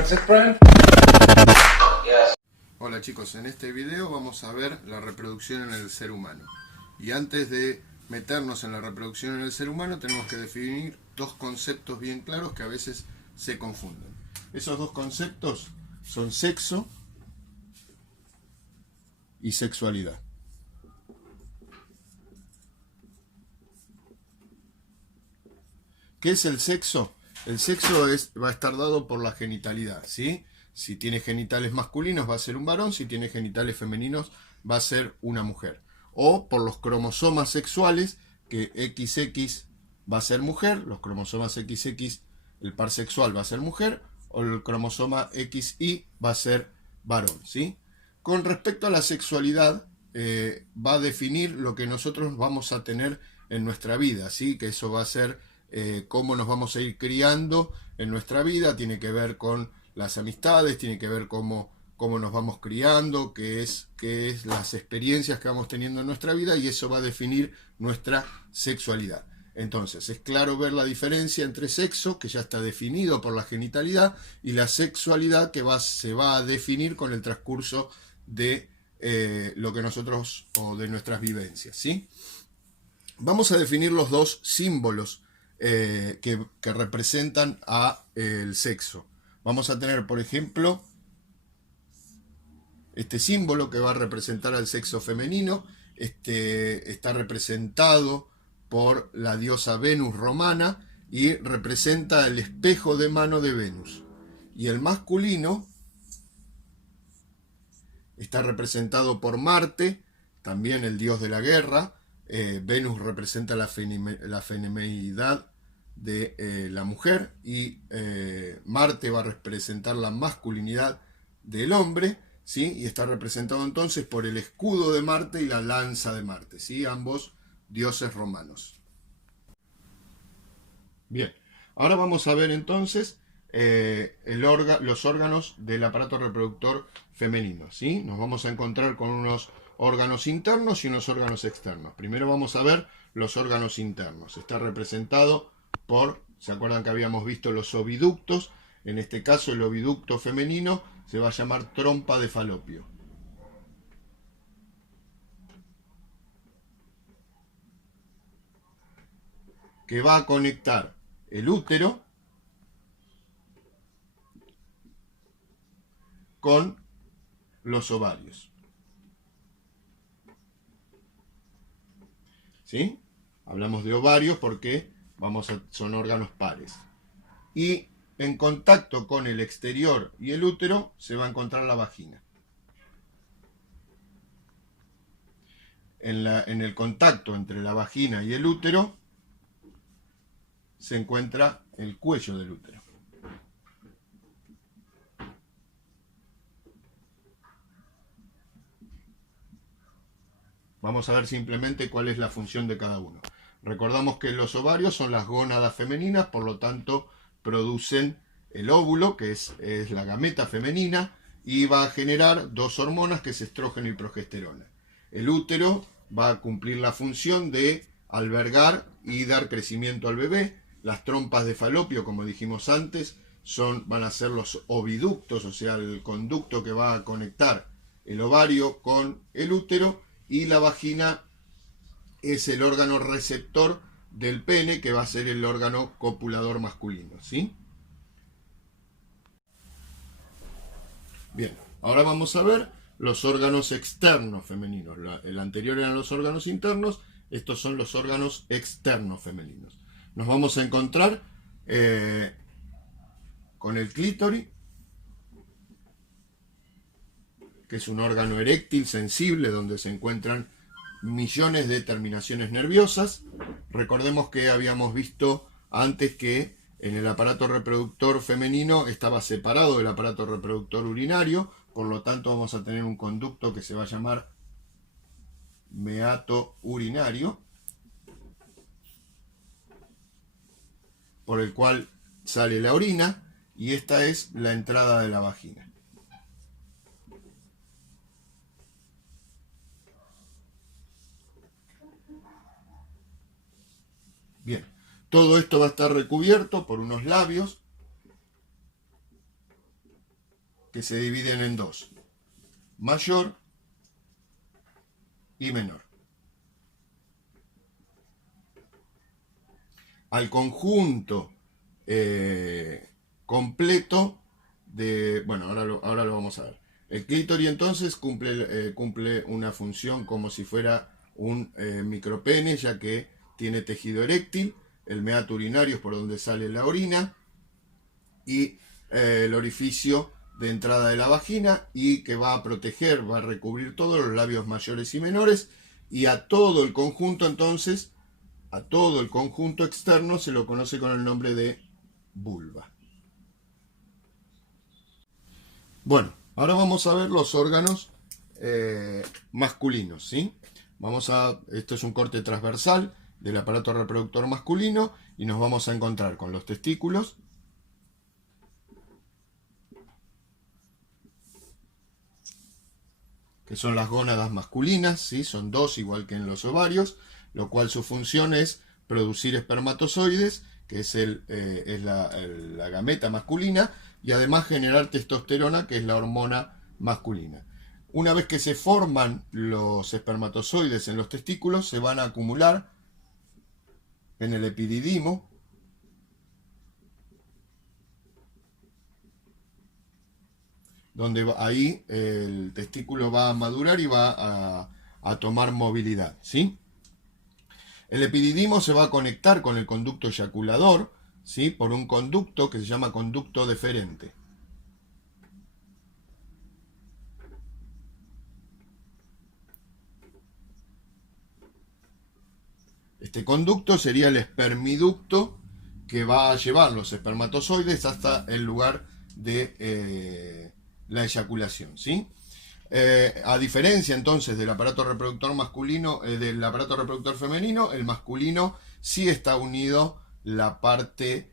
That's it, Brian? Hola chicos, en este video vamos a ver la reproducción en el ser humano. Y antes de meternos en la reproducción en el ser humano tenemos que definir dos conceptos bien claros que a veces se confunden. Esos dos conceptos son sexo y sexualidad. ¿Qué es el sexo? El sexo va a estar dado por la genitalidad, ¿sí? Si tiene genitales masculinos va a ser un varón, si tiene genitales femeninos va a ser una mujer. O por los cromosomas sexuales, que XX va a ser mujer, los cromosomas XX, el par sexual va a ser mujer, o el cromosoma XY va a ser varón, ¿sí? Con respecto a la sexualidad, va a definir lo que nosotros vamos a tener en nuestra vida, ¿sí? Que eso va a ser cómo nos vamos a ir criando en nuestra vida, tiene que ver con las amistades, tiene que ver cómo nos vamos criando, qué es las experiencias que vamos teniendo en nuestra vida, y eso va a definir nuestra sexualidad. Entonces, es claro ver la diferencia entre sexo, que ya está definido por la genitalidad, y la sexualidad, que se va a definir con el transcurso de lo que nosotros, o de nuestras vivencias, ¿sí? Vamos a definir los dos símbolos que representan a el sexo. Vamos a tener, por ejemplo, este símbolo que va a representar al sexo femenino. Está representado por la diosa Venus romana y representa el espejo de mano de Venus. Y el masculino está representado por Marte, también el dios de la guerra. Venus representa la femineidad de la mujer, y Marte va a representar la masculinidad del hombre, ¿sí? Y está representado entonces por el escudo de Marte y la lanza de Marte, ¿sí? Ambos dioses romanos. Bien, ahora vamos a ver entonces los órganos del aparato reproductor femenino, ¿sí? Nos vamos a encontrar con unos órganos internos y unos órganos externos. Primero vamos a ver los órganos internos. Está representado por, ¿se acuerdan que habíamos visto los oviductos? En este caso el oviducto femenino se va a llamar trompa de Falopio. Que va a conectar el útero con los ovarios. ¿Sí? Hablamos de ovarios porque son órganos pares. Y en contacto con el exterior y el útero se va a encontrar la vagina. En el contacto entre la vagina y el útero se encuentra el cuello del útero. Vamos a ver simplemente cuál es la función de cada uno. Recordamos que los ovarios son las gónadas femeninas, por lo tanto producen el óvulo, que es la gameta femenina, y va a generar dos hormonas, que es estrógeno y progesterona. El útero va a cumplir la función de albergar y dar crecimiento al bebé. Las trompas de Falopio, como dijimos antes, van a ser los oviductos, o sea, el conducto que va a conectar el ovario con el útero, y la vagina es el órgano receptor del pene, que va a ser el órgano copulador masculino, ¿sí? Bien, ahora vamos a ver los órganos externos femeninos. El anterior eran los órganos internos, estos son los órganos externos femeninos. Nos vamos a encontrar con el clítoris, que es un órgano eréctil sensible donde se encuentran millones de terminaciones nerviosas. Recordemos que habíamos visto antes que en el aparato reproductor femenino estaba separado del aparato reproductor urinario, por lo tanto vamos a tener un conducto que se va a llamar meato urinario, por el cual sale la orina, y esta es la entrada de la vagina. Bien, todo esto va a estar recubierto por unos labios que se dividen en dos: mayor y menor. Al conjunto completo de... Bueno, ahora lo vamos a ver. El clítoris entonces cumple una función como si fuera un micropene, ya que tiene tejido eréctil. El meato urinario es por donde sale la orina, y el orificio de entrada de la vagina, y que va a proteger, va a recubrir todos los labios mayores y menores, y a todo el conjunto entonces, a todo el conjunto externo se lo conoce con el nombre de vulva. Bueno, ahora vamos a ver los órganos masculinos, ¿sí? Esto es un corte transversal del aparato reproductor masculino y nos vamos a encontrar con los testículos, que son las gónadas masculinas, ¿sí? Son dos, igual que en los ovarios, lo cual su función es producir espermatozoides, que es la gameta masculina, y además generar testosterona, que es la hormona masculina. Una vez que se forman los espermatozoides en los testículos, se van a acumular en el epididimo, donde ahí el testículo va a madurar y va a tomar movilidad, ¿sí? El epididimo se va a conectar con el conducto eyaculador, ¿sí? Por un conducto que se llama conducto deferente. Este conducto sería el espermiducto, que va a llevar los espermatozoides hasta el lugar de la eyaculación, ¿sí? A diferencia entonces del aparato reproductor masculino, del aparato reproductor femenino, el masculino sí está unido la parte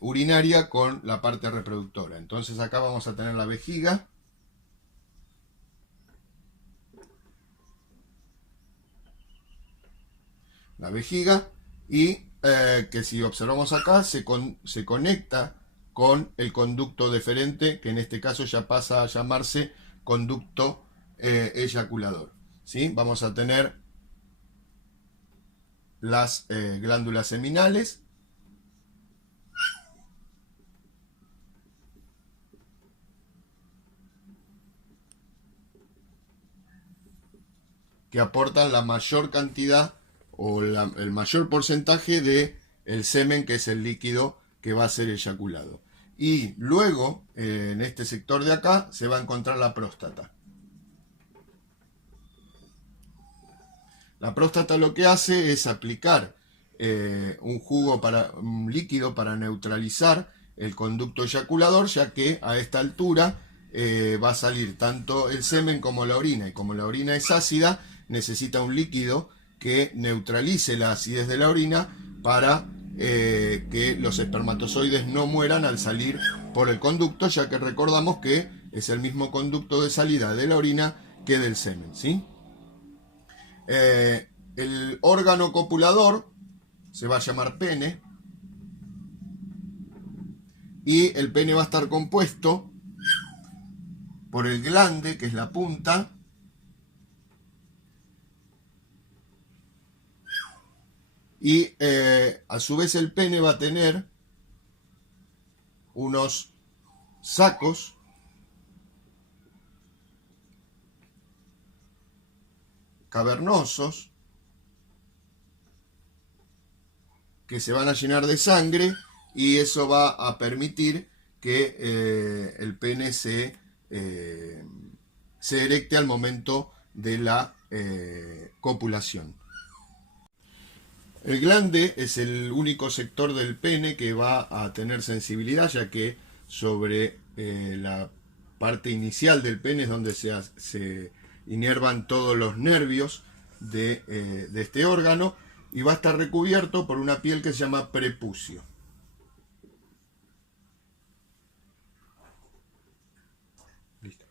urinaria con la parte reproductora. Entonces acá vamos a tener la vejiga, y que si observamos acá se conecta con el conducto deferente, que en este caso ya pasa a llamarse conducto eyaculador, ¿sí? Vamos a tener las glándulas seminales, que aportan la mayor cantidad o el mayor porcentaje de el semen, que es el líquido que va a ser eyaculado. Y luego, en este sector de acá, se va a encontrar la próstata. La próstata lo que hace es aplicar un líquido para neutralizar el conducto eyaculador, ya que a esta altura va a salir tanto el semen como la orina, y como la orina es ácida, necesita un líquido que neutralice la acidez de la orina para que los espermatozoides no mueran al salir por el conducto, ya que recordamos que es el mismo conducto de salida de la orina que del semen, ¿sí? El órgano copulador se va a llamar pene, y el pene va a estar compuesto por el glande, que es la punta, y a su vez el pene va a tener unos sacos cavernosos que se van a llenar de sangre, y eso va a permitir que el pene se erecte al momento de la copulación. El glande es el único sector del pene que va a tener sensibilidad, ya que sobre la parte inicial del pene es donde se inervan todos los nervios de este órgano, y va a estar recubierto por una piel que se llama prepucio. Listo.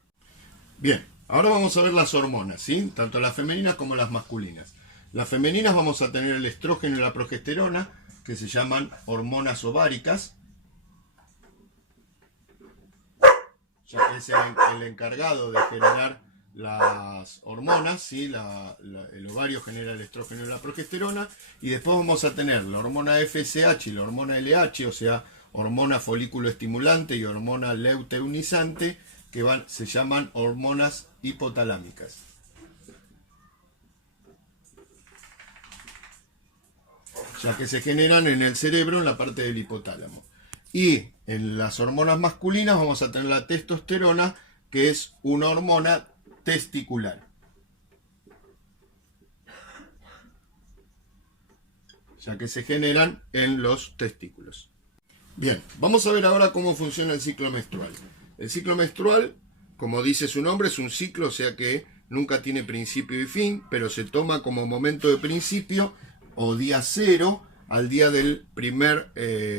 Bien, ahora vamos a ver las hormonas, ¿sí? Tanto las femeninas como las masculinas. Las femeninas vamos a tener el estrógeno y la progesterona, que se llaman hormonas ováricas. ya que es el encargado de generar las hormonas, ¿sí? El ovario genera el estrógeno y la progesterona, y después vamos a tener la hormona FSH y la hormona LH, o sea, hormona folículo estimulante y hormona luteinizante, que se llaman hormonas hipotalámicas. Ya que se generan en el cerebro, en la parte del hipotálamo. Y en las hormonas masculinas vamos a tener la testosterona, que es una hormona testicular. Ya que se generan en los testículos. Bien, vamos a ver ahora cómo funciona el ciclo menstrual. El ciclo menstrual, como dice su nombre, es un ciclo, o sea que nunca tiene principio y fin, pero se toma como momento de principio o día cero al día del primer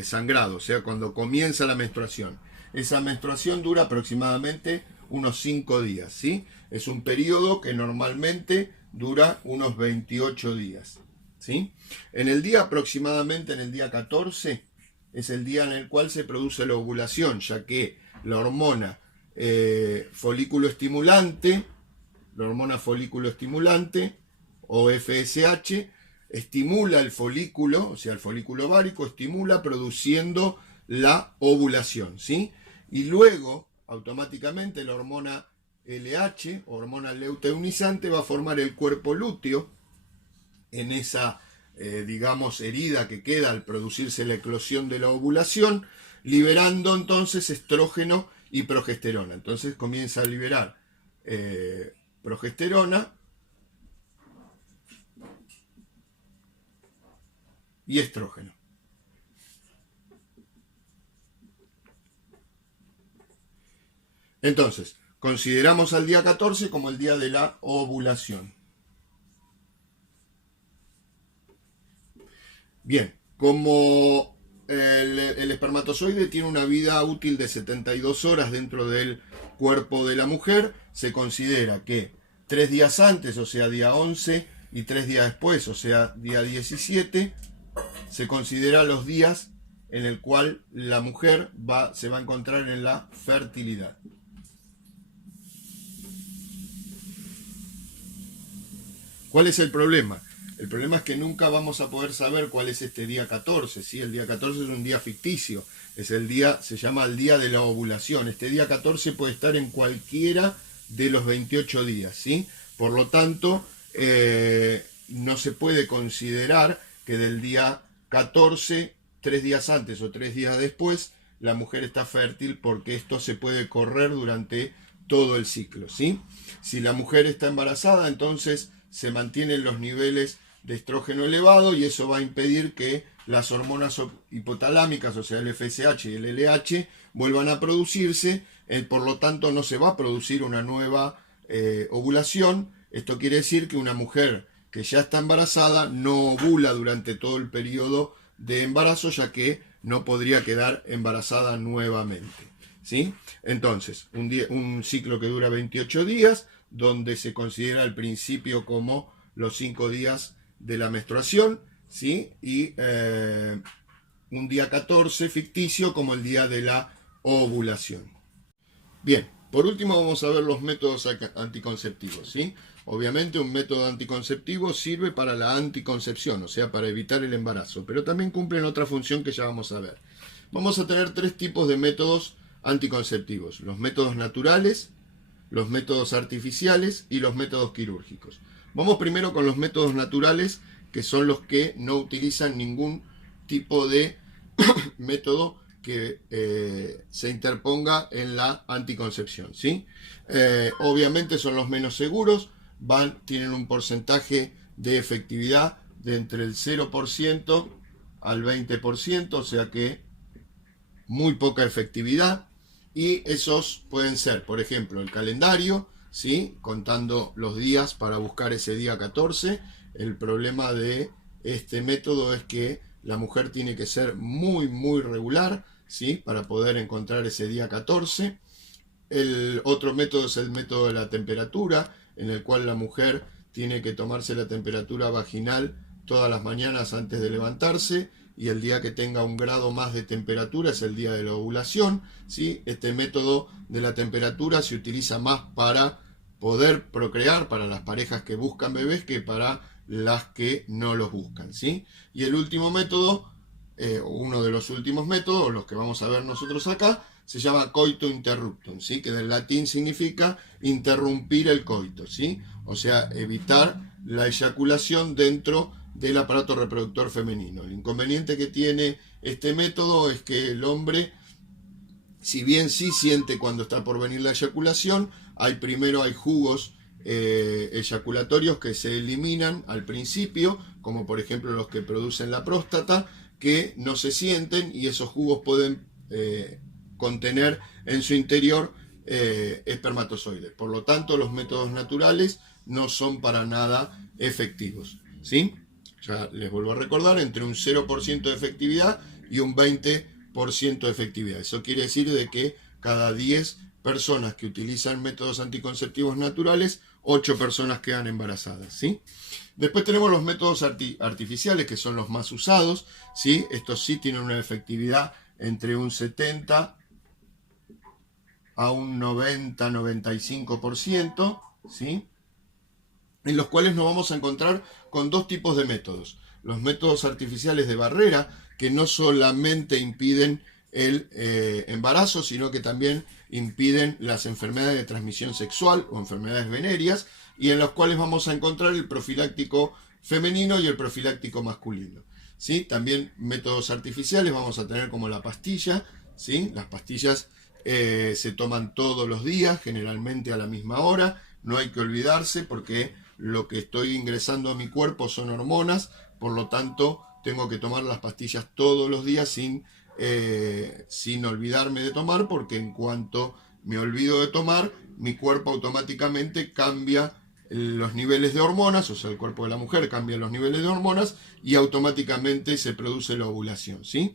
sangrado, o sea, cuando comienza la menstruación. Esa menstruación dura aproximadamente unos 5 días, ¿sí? Es un periodo que normalmente dura unos 28 días, ¿sí? En el día aproximadamente, en el día 14, es el día en el cual se produce la ovulación, ya que la hormona folículo estimulante, o FSH, estimula el folículo, o sea, el folículo ovárico estimula produciendo la ovulación, ¿sí? Y luego, automáticamente, la hormona LH, hormona luteinizante, va a formar el cuerpo lúteo en esa, digamos, herida que queda al producirse la eclosión de la ovulación, liberando entonces estrógeno y progesterona. Entonces comienza a liberar progesterona y estrógeno. Entonces, consideramos al día 14 como el día de la ovulación. Bien, como el espermatozoide tiene una vida útil de 72 horas dentro del cuerpo de la mujer, se considera que 3 días antes, o sea, día 11, y 3 días después, o sea, día 17, se considera los días en el cual la mujer se va a encontrar en la fertilidad. ¿Cuál es el problema? El problema es que nunca vamos a poder saber cuál es este día 14, ¿sí? El día 14 es un día ficticio, es el día, se llama el día de la ovulación. Este día 14 puede estar en cualquiera de los 28 días, ¿sí? Por lo tanto, no se puede considerar que del día 14, 3 días antes o 3 días después, la mujer está fértil, porque esto se puede correr durante todo el ciclo, ¿sí? Si la mujer está embarazada, entonces se mantienen los niveles de estrógeno elevado, y eso va a impedir que las hormonas hipotalámicas, o sea, el FSH y el LH, vuelvan a producirse. Por lo tanto, no se va a producir una nueva ovulación. Esto quiere decir que una mujer que ya está embarazada no ovula durante todo el periodo de embarazo, ya que no podría quedar embarazada nuevamente, ¿sí? Entonces, un ciclo que dura 28 días, donde se considera al principio como los 5 días de la menstruación, ¿sí? Y un día 14 ficticio como el día de la ovulación. Bien, por último vamos a ver los métodos anticonceptivos, ¿sí? Obviamente un método anticonceptivo sirve para la anticoncepción, o sea, para evitar el embarazo, pero también cumplen otra función que ya vamos a ver. Vamos a tener 3 tipos de métodos anticonceptivos: los métodos naturales, los métodos artificiales y los métodos quirúrgicos. Vamos primero con los métodos naturales, que son los que no utilizan ningún tipo de método que se interponga en la anticoncepción, ¿sí? Obviamente son los menos seguros, tienen un porcentaje de efectividad de entre el 0% al 20%, o sea que muy poca efectividad. Y esos pueden ser, por ejemplo, el calendario, ¿sí? Contando los días para buscar ese día 14. El problema de este método es que la mujer tiene que ser muy, muy regular, ¿sí? Para poder encontrar ese día 14. El otro método es el método de la temperatura, en el cual la mujer tiene que tomarse la temperatura vaginal todas las mañanas antes de levantarse, y el día que tenga un grado más de temperatura es el día de la ovulación, ¿sí? Este método de la temperatura se utiliza más para poder procrear para las parejas que buscan bebés que para las que no los buscan, ¿sí? Y el último método, uno de los últimos métodos, los que vamos a ver nosotros acá, se llama coito interruptum, ¿sí? Que del latín significa interrumpir el coito, ¿sí? O sea, evitar la eyaculación dentro del aparato reproductor femenino. El inconveniente que tiene este método es que el hombre, si bien sí siente cuando está por venir la eyaculación, primero hay jugos eyaculatorios que se eliminan al principio, como por ejemplo los que producen la próstata, que no se sienten, y esos jugos pueden contener en su interior espermatozoides. Por lo tanto, los métodos naturales no son para nada efectivos, ¿sí? Ya les vuelvo a recordar, entre un 0% de efectividad y un 20% de efectividad. Eso quiere decir de que cada 10 personas que utilizan métodos anticonceptivos naturales, 8 personas quedan embarazadas, ¿sí? Después tenemos los métodos artificiales, que son los más usados, ¿sí? Estos sí tienen una efectividad entre un 70 a un 90-95%, ¿sí? En los cuales nos vamos a encontrar con dos tipos de métodos. Los métodos artificiales de barrera, que no solamente impiden el embarazo, sino que también impiden las enfermedades de transmisión sexual o enfermedades venéreas, y en los cuales vamos a encontrar el profiláctico femenino y el profiláctico masculino, ¿sí? También métodos artificiales vamos a tener como la pastilla, ¿sí? Las pastillas se toman todos los días, generalmente a la misma hora. No hay que olvidarse porque lo que estoy ingresando a mi cuerpo son hormonas, por lo tanto tengo que tomar las pastillas todos los días sin olvidarme de tomar, porque en cuanto me olvido de tomar, mi cuerpo automáticamente cambia los niveles de hormonas, o sea, el cuerpo de la mujer cambia los niveles de hormonas y automáticamente se produce la ovulación, ¿sí?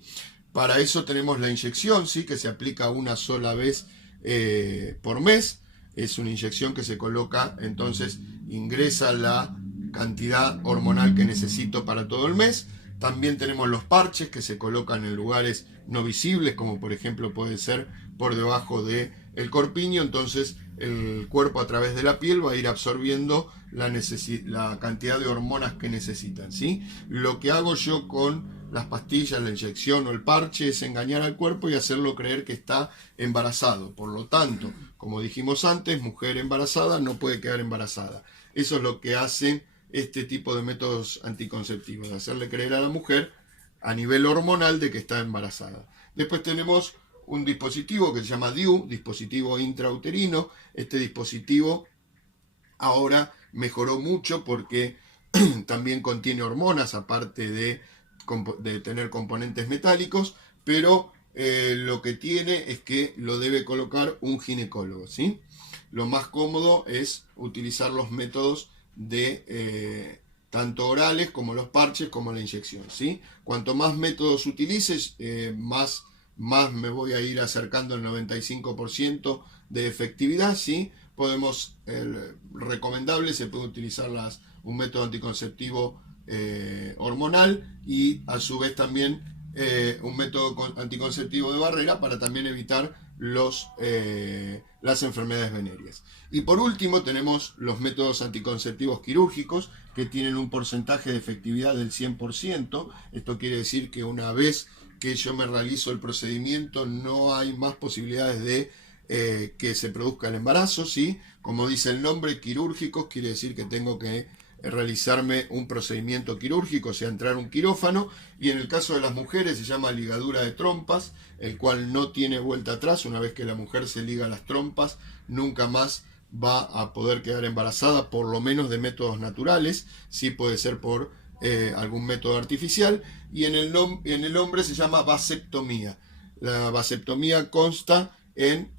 Para eso tenemos la inyección, ¿sí? Que se aplica una sola vez por mes. Es una inyección que se coloca, entonces ingresa la cantidad hormonal que necesito para todo el mes. También tenemos los parches que se colocan en lugares no visibles, como por ejemplo puede ser por debajo del corpiño. Entonces el cuerpo a través de la piel va a ir absorbiendo la cantidad de hormonas que necesitan, ¿sí? Lo que hago yo con las pastillas, la inyección o el parche es engañar al cuerpo y hacerlo creer que está embarazado. Por lo tanto, como dijimos antes, mujer embarazada no puede quedar embarazada. Eso es lo que hacen este tipo de métodos anticonceptivos, hacerle creer a la mujer a nivel hormonal de que está embarazada. Después tenemos un dispositivo que se llama DIU, dispositivo intrauterino. Este dispositivo ahora mejoró mucho porque también contiene hormonas, aparte de tener componentes metálicos, pero lo que tiene es que lo debe colocar un ginecólogo, ¿sí? Lo más cómodo es utilizar los métodos de tanto orales como los parches como la inyección, ¿sí? Cuanto más métodos utilices, más me voy a ir acercando al 95% de efectividad, ¿sí? Recomendable, se puede utilizar un método anticonceptivo hormonal y a su vez también un método anticonceptivo de barrera para también evitar las enfermedades venéreas. Y por último tenemos los métodos anticonceptivos quirúrgicos, que tienen un porcentaje de efectividad del 100%. Esto quiere decir que una vez que yo me realizo el procedimiento no hay más posibilidades de que se produzca el embarazo, ¿sí? Como dice el nombre, quirúrgicos, quiere decir que tengo que realizarme un procedimiento quirúrgico, o sea, entrar a un quirófano, y en el caso de las mujeres se llama ligadura de trompas, el cual no tiene vuelta atrás. Una vez que la mujer se liga las trompas, nunca más va a poder quedar embarazada, por lo menos de métodos naturales. Sí puede ser por algún método artificial, y en el hombre se llama vasectomía. La vasectomía consta en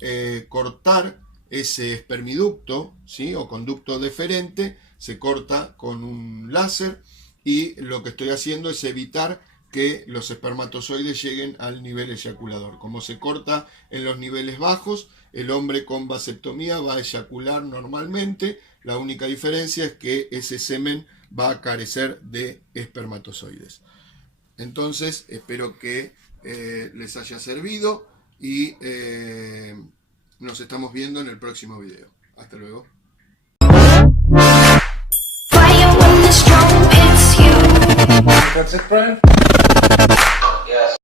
cortar ese espermiducto, ¿sí? O conducto deferente, se corta con un láser, y lo que estoy haciendo es evitar que los espermatozoides lleguen al nivel eyaculador. Como se corta en los niveles bajos, el hombre con vasectomía va a eyacular normalmente. La única diferencia es que ese semen va a carecer de espermatozoides. Entonces, espero que les haya servido y nos estamos viendo en el próximo video. Hasta luego. Fire when the storm hits you. That's it, Brian?